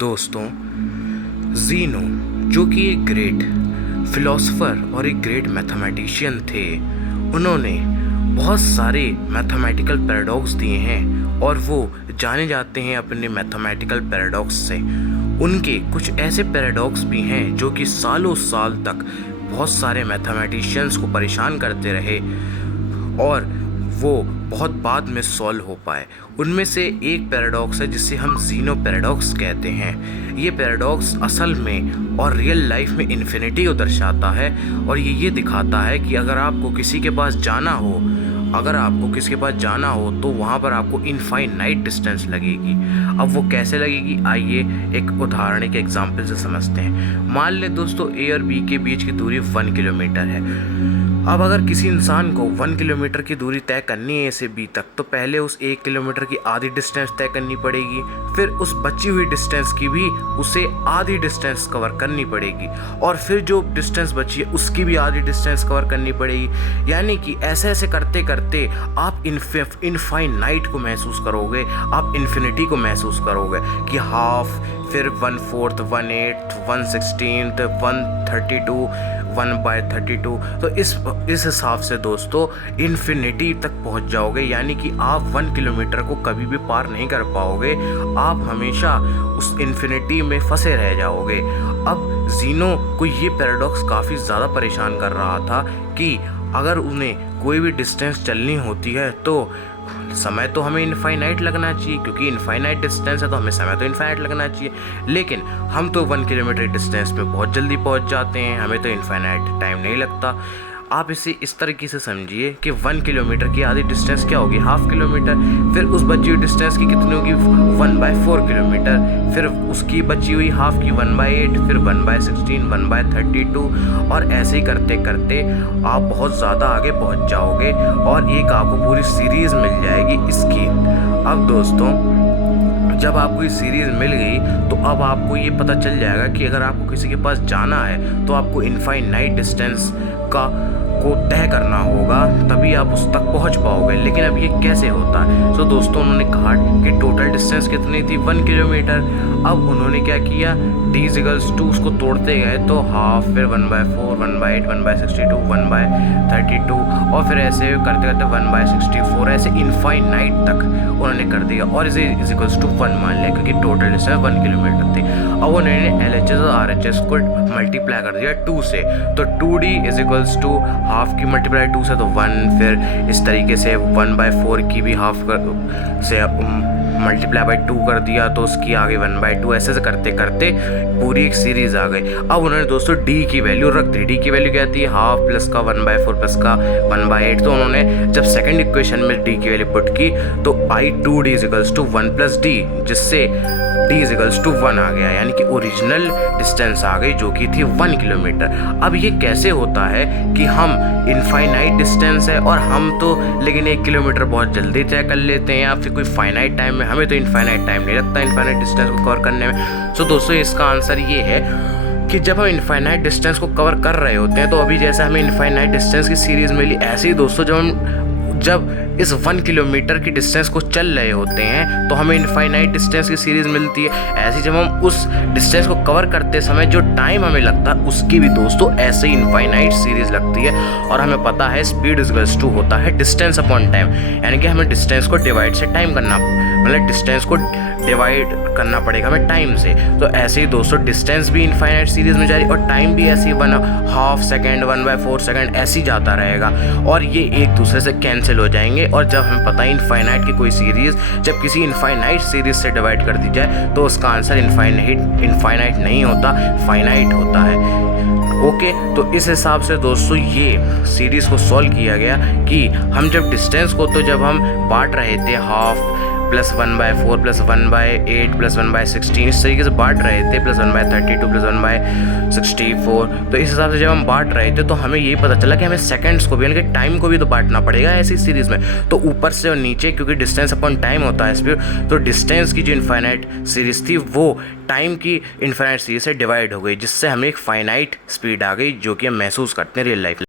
दोस्तों, ज़ीनो जो कि एक ग्रेट फिलोसोफर और एक ग्रेट मैथमेटिशियन थे, उन्होंने बहुत सारे मैथमेटिकल पैराडॉक्स दिए हैं और वो जाने जाते हैं अपने मैथमेटिकल पैराडॉक्स से। उनके कुछ ऐसे पैराडॉक्स भी हैं जो कि सालों साल तक बहुत सारे मैथमेटिशियंस को परेशान करते रहे और वो बहुत बाद में सॉल्व हो पाए। उनमें से एक पैराडॉक्स है जिसे हम ज़ीनो पैराडॉक्स कहते हैं। ये पैराडॉक्स असल में और रियल लाइफ में इन्फिनिटी को दर्शाता है और ये दिखाता है कि अगर आपको किसी के पास जाना हो तो वहाँ पर आपको इनफाइनाइट डिस्टेंस लगेगी। अब वो कैसे लगेगी, आइए एक उदाहरण के एग्जाम्पल से समझते हैं। मान ले दोस्तों, ए और बी के बीच की दूरी 1 किलोमीटर है। अब अगर किसी इंसान को 1 किलोमीटर की दूरी तय करनी है ए से बी तक, तो पहले उस 1 किलोमीटर की आधी डिस्टेंस तय करनी पड़ेगी, फिर उस बची हुई डिस्टेंस की भी उसे आधी डिस्टेंस कवर करनी पड़ेगी और फिर जो डिस्टेंस बची है उसकी भी आधी डिस्टेंस कवर करनी पड़ेगी। यानी कि ऐसे ऐसे करते करते आप इनफाइनाइट को महसूस करोगे, आप इन्फिनिटी को महसूस करोगे कि हाफ, फिर 1/4, 1/8, 1/16, 1/32, 1/32। तो इस हिसाब से दोस्तों इन्फिनिटी तक पहुंच जाओगे। यानी कि आप 1 किलोमीटर को कभी भी पार नहीं कर पाओगे, आप हमेशा उस इन्फिनिटी में फंसे रह जाओगे। अब ज़ीनो को ये पैराडॉक्स काफ़ी ज़्यादा परेशान कर रहा था कि अगर उन्हें कोई भी डिस्टेंस चलनी होती है तो समय तो हमें इनफाइनाइट लगना चाहिए, क्योंकि इनफाइनाइट डिस्टेंस है तो हमें समय तो इनफाइनाइट लगना चाहिए। लेकिन हम तो 1 किलोमीटर डिस्टेंस पे बहुत जल्दी पहुंच जाते हैं, हमें तो इनफाइनाइट टाइम नहीं लगता। आप इसे इस तरीके से समझिए कि 1 किलोमीटर की आधी डिस्टेंस क्या होगी, हाफ किलोमीटर। फिर उस बची हुई डिस्टेंस की कितनी होगी, 1/4 किलोमीटर। फिर उसकी बची हुई हाफ की 1/8, फिर 1/16, 1/32 और ऐसे ही करते करते आप बहुत ज़्यादा आगे पहुंच जाओगे और एक आपको पूरी सीरीज़ मिल जाएगी इसकी। अब दोस्तों, जब आपको ये सीरीज़ मिल गई तो अब आपको ये पता चल जाएगा कि अगर आपको किसी के पास जाना है तो आपको इनफाइनाइट डिस्टेंस को तय करना होगा, तभी आप उस तक पहुंच पाओगे। लेकिन अब ये कैसे होता है? तो दोस्तों, उन्होंने कहा कि टोटल डिस्टेंस कितनी थी, 1 किलोमीटर। अब उन्होंने क्या किया, d=2 उसको तोड़ते गए तो हाफ, फिर 1/4, 1/8, 1/62, 1/32 और फिर ऐसे करते करते 1/64, ऐसे इनफाइनाइट तक उन्होंने कर दिया और इसे =1 मान लिया, क्योंकि टोटल डिस्टेंस 1 किलोमीटर थी। अब उन्होंने LHS और RHS को मल्टीप्लाई कर दिया 2 से, तो 2D = हाफ की मल्टीप्लाई 2 से तो 1, फिर इस तरीके से 1/4 की भी हाफ से मल्टीप्लाई बाई 2 कर दिया तो उसकी आगे 1/2, ऐसे करते करते पूरी एक सीरीज़ आ गई। अब उन्होंने दोस्तों d की वैल्यू रख दी। d की वैल्यू क्या थी, हाफ प्लस का 1/4 प्लस का 1/8। तो उन्होंने जब सेकंड इक्वेशन में d की वैल्यू पुट की तो आई 2D = 1 + d, जिससे d = 1 आ गया। यानी कि ओरिजिनल डिस्टेंस आ गई जो कि थी 1 किलोमीटर। अब ये कैसे होता है कि हम इनफाइनाइट डिस्टेंस है और हम तो लेकिन 1 किलोमीटर बहुत जल्दी तय कर लेते हैं, या फिर कोई फाइनाइट टाइम में, हमें तो इनफाइनाइट टाइम नहीं लगता इनफाइनाइट डिस्टेंस को कवर करने में। सो दोस्तों, इसका आंसर ये है कि जब हम इनफाइनाइट डिस्टेंस को कवर कर रहे होते हैं तो अभी जैसे हमें इनफाइनाइट डिस्टेंस की सीरीज़ मिली, ऐसे ही दोस्तों जब इस 1 किलोमीटर की डिस्टेंस को चल रहे होते हैं तो हमें इनफाइनाइट डिस्टेंस की सीरीज़ मिलती है। ऐसे जब हम उस डिस्टेंस को कवर करते समय जो टाइम हमें लगता है उसकी भी दोस्तों ऐसे ही इनफाइनाइट सीरीज़ लगती है। और हमें पता है स्पीड = होता है डिस्टेंस अपॉन टाइम, यानी कि हमें डिस्टेंस को डिवाइड से टाइम करना, मतलब डिस्टेंस को डिवाइड करना पड़ेगा हमें टाइम से। तो ऐसे ही दोस्तों डिस्टेंस भी इनफाइनाइट सीरीज़ में जा रही है और टाइम भी ऐसे ही 1/2 सेकेंड, 1/4 सेकेंड ऐसे ही जाता रहेगा और ये एक दूसरे से कैंसिल हो जाएंगे। और जब हमें पता है इनफाइनाइट की कोई सीरीज़ जब किसी इनफाइनाइट सीरीज़ से डिवाइड कर दी जाए तो उसका आंसर इनफाइनाइट नहीं होता, फाइनाइट होता है। ओके, तो इस हिसाब से दोस्तों ये सीरीज़ को सॉल्व किया गया कि हम जब डिस्टेंस को तो जब हम बांट रहे थे हाफ प्लस 1/4 प्लस 1/8 प्लस 1/16 इस तरीके से बांट रहे थे, प्लस 1/32 प्लस 1/64। तो इस हिसाब से जब हम बांट रहे थे तो हमें यही पता चला कि हमें सेकंड्स को भी, यानी कि टाइम को भी तो बांटना पड़ेगा ऐसी सीरीज़ में। तो ऊपर से और नीचे, क्योंकि डिस्टेंस अपॉन टाइम होता है स्पीड, तो डिस्टेंस की जो इनफाइनाइट सीरीज़ थी वो टाइम की इनफाइनाइट सीरीज़ से डिवाइड हो गई, जिससे हमें एक फाइनाइट स्पीड आ गई जो कि हम महसूस करते हैं रियल लाइफ।